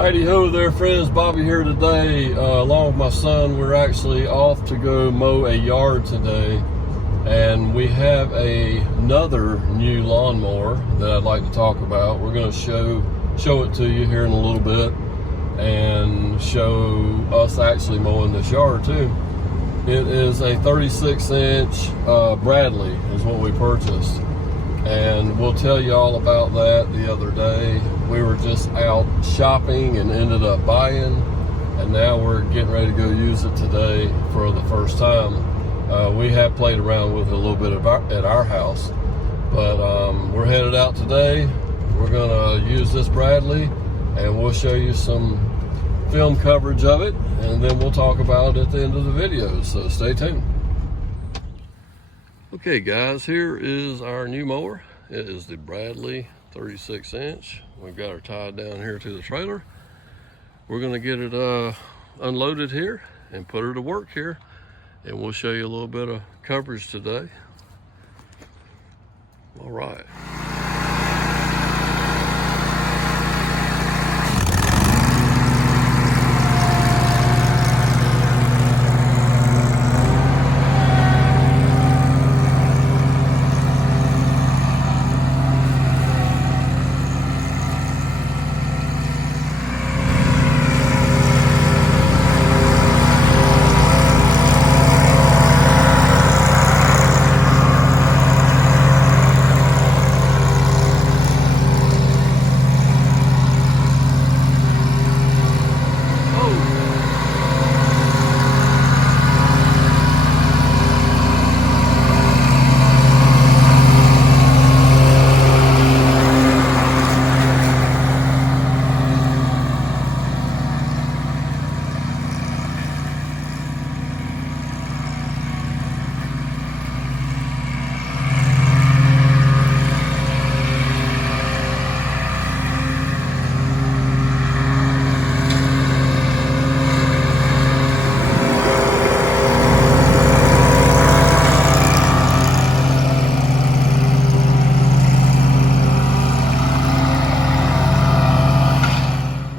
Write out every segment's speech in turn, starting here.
Heidi ho there, friends. Bobby here today. Along with my son, we're actually off to go mow a yard today, and we have another new lawnmower that I'd like to talk about. We're going to show it to you here in a little bit, and show us actually mowing this yard too. It is a 36-inch Bradley is what we purchased, and we'll tell you all about that the other day. We were just out shopping and ended up buying, and now we're getting ready to go use it today for the first time. We have played around with it a little bit at our house, but we're headed out today. We're gonna use this Bradley, and we'll show you some film coverage of it, and then we'll talk about it at the end of the video, so stay tuned. Okay guys, here is our new mower. It is the Bradley 36-inch. We've got her tied down here to the trailer. We're gonna get it unloaded here and put her to work here, and we'll show you a little bit of coverage today. All right.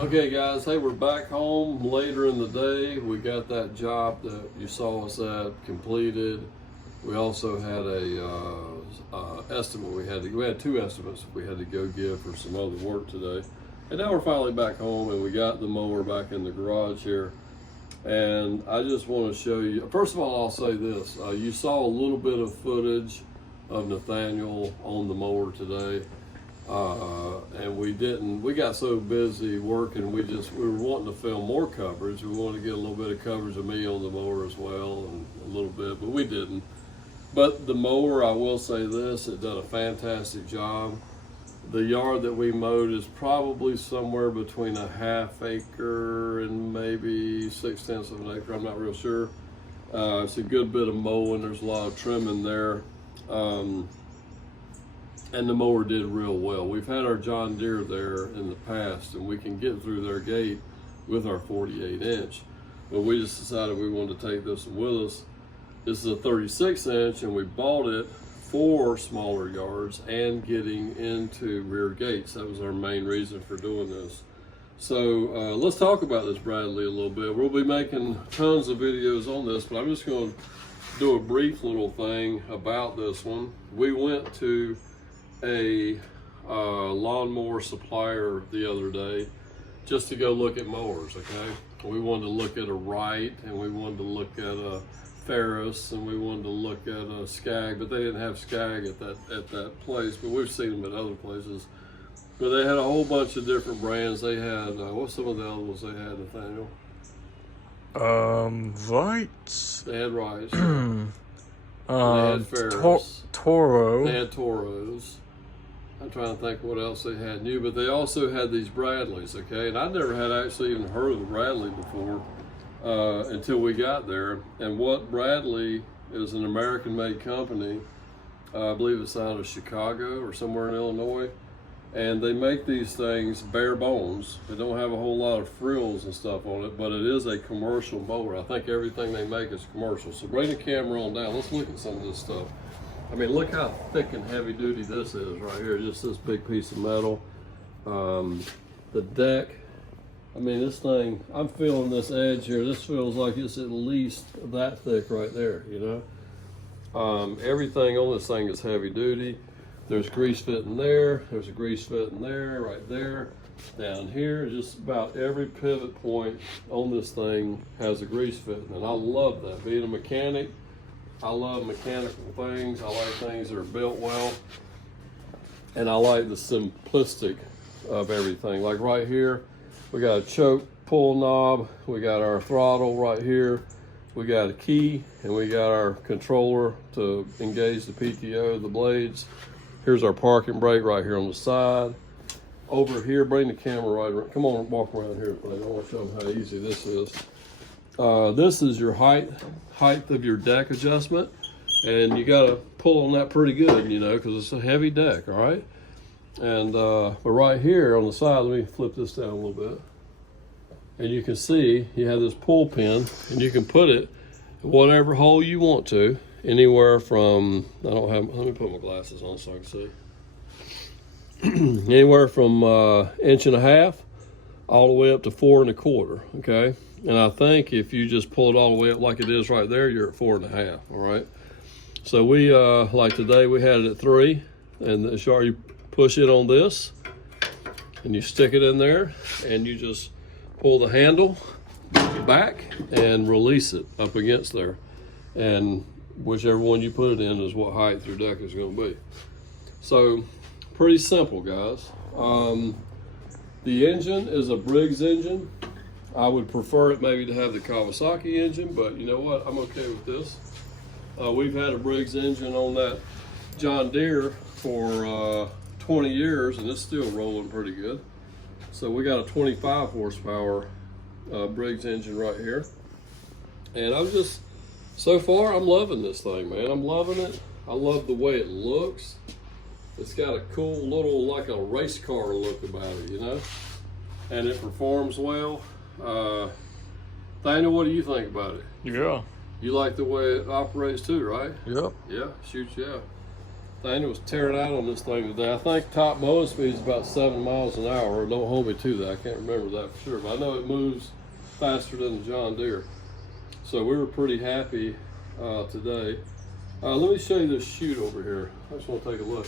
Okay guys, hey, we're back home later in the day. We got that job that you saw us at completed. We also had a estimate we had two estimates we had to go give for some other work today. And now we're finally back home, and we got the mower back in the garage here. And I just want to show you, first of all, I'll say this. You saw a little bit of footage of Nathaniel on the mower today. And we got so busy working, we were wanting to film more coverage. We wanted to get a little bit of coverage of me on the mower as well, and a little bit, but we didn't. But the mower, I will say this, it did a fantastic job. The yard that we mowed is probably somewhere between a half acre and maybe 6/10 of an acre, I'm not real sure. It's a good bit of mowing, there's a lot of trimming there. And the mower did real well. We've had our John Deere there in the past, and we can get through their gate with our 48-inch. But we just decided we wanted to take this with us. This is a 36-inch, and we bought it for smaller yards and getting into rear gates. That was our main reason for doing this. So let's talk about this Bradley a little bit. We'll be making tons of videos on this, but I'm just going to do a brief little thing about this one. We went to a lawnmower supplier the other day just to go look at mowers. Okay, we wanted to look at a Wright, and we wanted to look at a Ferris, and we wanted to look at a Skag, but they didn't have Skag at that place, but we've seen them at other places. But they had a whole bunch of different brands. They had what's some of the other ones they had, Nathaniel? Wrights. They had Wrights. They had Ferris. Toro. They had Toros. I'm trying to think what else they had new, but they also had these Bradleys, okay? And I never had actually even heard of the Bradley before until we got there. And what Bradley is an American-made company. I believe it's out of Chicago or somewhere in Illinois. And they make these things bare bones. They don't have a whole lot of frills and stuff on it, but it is a commercial mower. I think everything they make is commercial. So bring the camera on down. Let's look at some of this stuff. I mean, look how thick and heavy duty this is right here. Just this big piece of metal. The deck I mean, this thing, I'm feeling this edge here. This feels like it's at least that thick right there, you know? Everything on this thing is heavy duty. There's grease fitting there. There's a grease fitting there, right there. Down here, just about every pivot point on this thing has a grease fitting. And I love that. Being a mechanic, I love mechanical things. I like things that are built well. And I like the simplistic of everything. Like right here, we got a choke pull knob. We got our throttle right here. We got a key, and we got our controller to engage the PTO, the blades. Here's our parking brake right here on the side. Over here, bring the camera right around. Come on, walk around here, please. I want to show them how easy this is. This is your height of your deck adjustment, and you got to pull on that pretty good, you know, because it's a heavy deck, all right? And but right here on the side, let me flip this down a little bit, and you can see you have this pull pin, and you can put it in whatever hole you want to, anywhere from, let me put my glasses on so I can see. Anywhere from 1.5 inches all the way up to 4 1/4, okay? And I think if you just pull it all the way up like it is right there, you're at 4 1/2, all right? So we, like today, we had it at 3, and you push it on this, and you stick it in there, and you just pull the handle back and release it up against there. And whichever one you put it in is what height your deck is gonna be. So, pretty simple, guys. The engine is a Briggs engine. I would prefer it maybe to have the Kawasaki engine, but you know what? I'm okay with this. We've had a Briggs engine on that John Deere for 20 years, and it's still rolling pretty good. So we got a 25 horsepower Briggs engine right here. And so far, I'm loving this thing, man. I'm loving it. I love the way it looks. It's got a cool little, like a race car look about it, you know? And it performs well. Daniel, what do you think about it? Yeah. You like the way it operates too, right? Yep. Yeah, shoot, yeah. Daniel was tearing out on this thing today. I think top mowing speed is about 7 miles an hour. Don't hold me to that. I can't remember that for sure, but I know it moves faster than the John Deere. So we were pretty happy today. Let me show you this chute over here. I just want to take a look.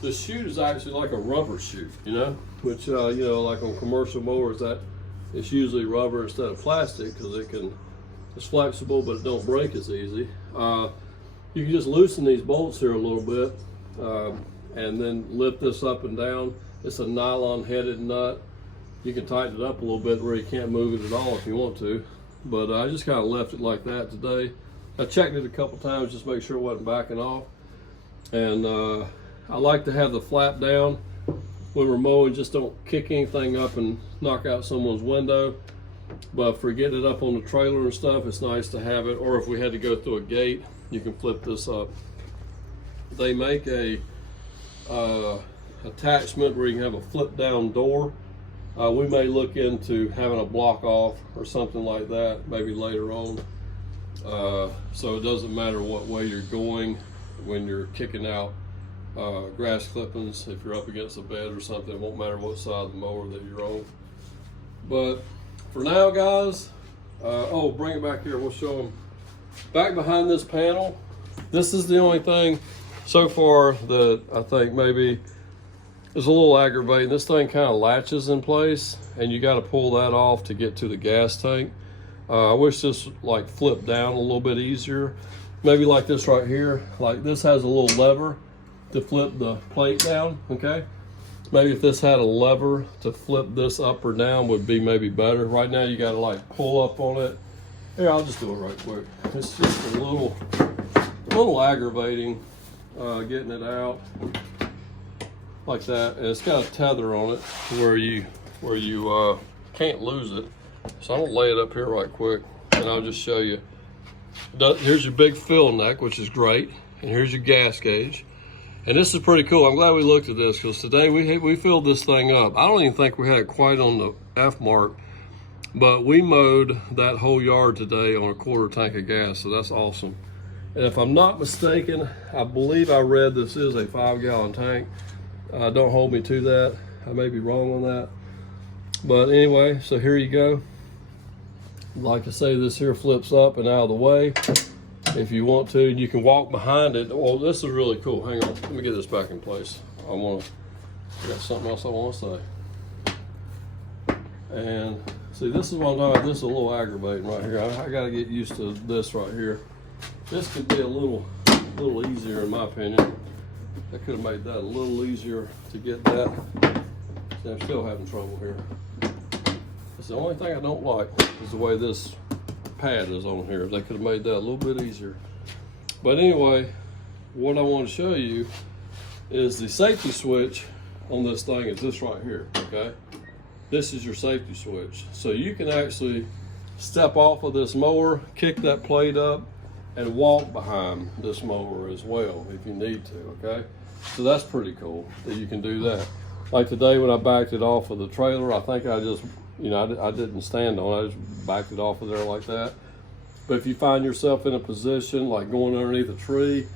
The chute is actually like a rubber chute, you know, which, you know, like on commercial mowers, that it's usually rubber instead of plastic because it's flexible, but it don't break as easy. You can just loosen these bolts here a little bit and then lift this up and down. It's a nylon headed nut. You can tighten it up a little bit where you can't move it at all if you want to. But I just kind of left it like that today. I checked it a couple times just to make sure it wasn't backing off. And I like to have the flap down when we're mowing, just don't kick anything up and knock out someone's window. But for getting it up on the trailer and stuff, it's nice to have it. Or if we had to go through a gate, you can flip this up. They make a attachment where you can have a flip down door. We may look into having a block off or something like that maybe later on. So it doesn't matter what way you're going when you're kicking out grass clippings. If you're up against a bed or something, it won't matter what side of the mower that you're on. But for now, guys, oh, bring it back here. We'll show them. Back behind this panel, this is the only thing so far that I think maybe is a little aggravating. This thing kind of latches in place, and you got to pull that off to get to the gas tank. I wish this like flipped down a little bit easier. Maybe like this right here. Like this has a little lever to flip the plate down, okay? Maybe if this had a lever to flip this up or down would be maybe better. Right now you got to like pull up on it. Here, I'll just do it right quick. It's just a little aggravating getting it out like that. And it's got a tether on it where you can't lose it. So I'm gonna lay it up here right quick and I'll just show you. Here's your big fill neck, which is great. And here's your gas gauge. And this is pretty cool. I'm glad we looked at this because today we filled this thing up. I don't even think we had it quite on the F mark, but we mowed that whole yard today on a 1/4 tank of gas, so that's awesome. And if I'm not mistaken, I believe I read this is a 5-gallon tank. Don't hold me to that. I may be wrong on that. But anyway, so here you go. Like I say, this here flips up and out of the way if you want to. You can walk behind it. Well, this is really cool. Hang on, let me get this back in place. I got something else I want to say. And see, this is what I'm talking about. This is a little aggravating right here. I got to get used to this right here. This could be a little easier in my opinion. I could have made that a little easier to get that. See, I'm still having trouble here. That's the only thing I don't like is the way this pad is on here. They could have made that a little bit easier. But anyway, what I want to show you is the safety switch on this thing is this right here, okay? This is your safety switch. So you can actually step off of this mower, kick that plate up, and walk behind this mower as well if you need to, okay? So that's pretty cool that you can do that. Like today when I backed it off of the trailer, I think I just, you know, I didn't stand on it, I just backed it off of there like that. But if you find yourself in a position like going underneath a tree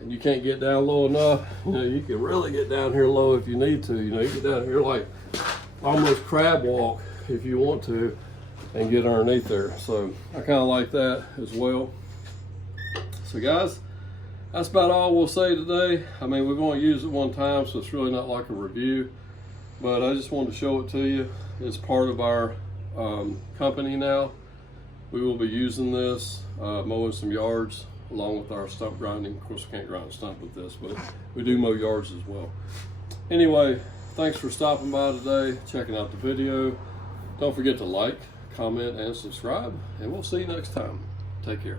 and you can't get down low enough, you know, you can really get down here low if you need to. You know, you get down here like almost crab walk if you want to and get underneath there. So I kind of like that as well. So guys, that's about all we'll say today. I mean, we're going to use it one time, so it's really not like a review, but I just wanted to show it to you. It's part of our company now. We will be using this, mowing some yards along with our stump grinding. Of course, we can't grind a stump with this, but we do mow yards as well. Anyway, thanks for stopping by today, checking out the video. Don't forget to like, comment, and subscribe, and we'll see you next time. Take care.